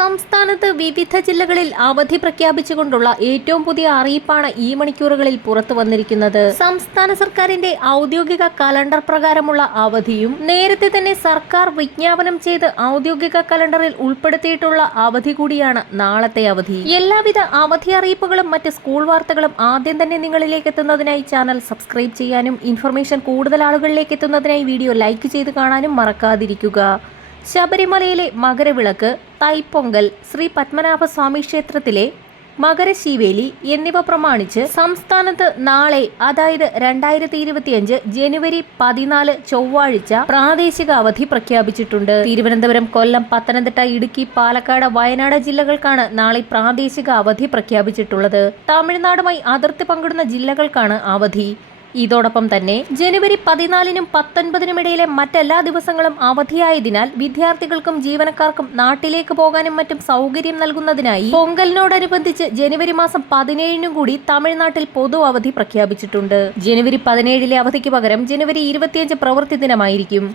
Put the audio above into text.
സംസ്ഥാനത്ത് വിവിധ ജില്ലകളിൽ അവധി പ്രഖ്യാപിച്ചുകൊണ്ടുള്ള ഏറ്റവും പുതിയ അറിയിപ്പാണ് ഈ മണിക്കൂറുകളിൽ പുറത്തു വന്നിരിക്കുന്നത്. സംസ്ഥാന സർക്കാരിന്റെ ഔദ്യോഗിക കലണ്ടർ പ്രകാരമുള്ള അവധിയും നേരത്തെ തന്നെ സർക്കാർ വിജ്ഞാപനം ചെയ്ത് ഔദ്യോഗിക കലണ്ടറിൽ ഉൾപ്പെടുത്തിയിട്ടുള്ള അവധി കൂടിയാണ് നാളത്തെ അവധി. എല്ലാവിധ അവധി അറിയിപ്പുകളും മറ്റ് സ്കൂൾ വാർത്തകളും ആദ്യം തന്നെ നിങ്ങളിലേക്ക് എത്തുന്നതിനായി ചാനൽ സബ്സ്ക്രൈബ് ചെയ്യാനും ഇൻഫർമേഷൻ കൂടുതൽ ആളുകളിലേക്ക് എത്തുന്നതിനായി വീഡിയോ ലൈക്ക് ചെയ്ത് കാണാനും മറക്കാതിരിക്കുക. ശബരിമലയിലെ മകരവിളക്ക്, തൈപ്പൊങ്കൽ, ശ്രീ പത്മനാഭസ്വാമി ക്ഷേത്രത്തിലെ മകരശീവേലി എന്നിവ പ്രമാണിച്ച് സംസ്ഥാനത്ത് നാളെ, അതായത് 2025 ജനുവരി 14 ചൊവ്വാഴ്ച പ്രാദേശിക അവധി പ്രഖ്യാപിച്ചിട്ടുണ്ട്. തിരുവനന്തപുരം, കൊല്ലം, പത്തനംതിട്ട, ഇടുക്കി, പാലക്കാട്, വയനാട് ജില്ലകൾക്കാണ് നാളെ പ്രാദേശിക അവധി പ്രഖ്യാപിച്ചിട്ടുള്ളത്. തമിഴ്നാടുമായി അതിർത്തി പങ്കിടുന്ന ജില്ലകൾക്കാണ് അവധി. ഇതോടൊപ്പം തന്നെ ജനുവരി 14-നും 19-നും ഇടയിലെ മറ്റെല്ലാ ദിവസങ്ങളും അവധിയായതിനാൽ വിദ്യാർത്ഥികൾക്കും ജീവനക്കാർക്കും നാട്ടിലേക്ക് പോകാനും മറ്റും സൗകര്യം നൽകുന്നതിനായി പൊങ്കലിനോടനുബന്ധിച്ച് ജനുവരി മാസം 17-നും കൂടി തമിഴ്നാട്ടിൽ പൊതു അവധി പ്രഖ്യാപിച്ചിട്ടുണ്ട്. ജനുവരി 17-ലെ അവധിക്ക് പകരം ജനുവരി 25 പ്രവൃത്തി ദിനമായിരിക്കും.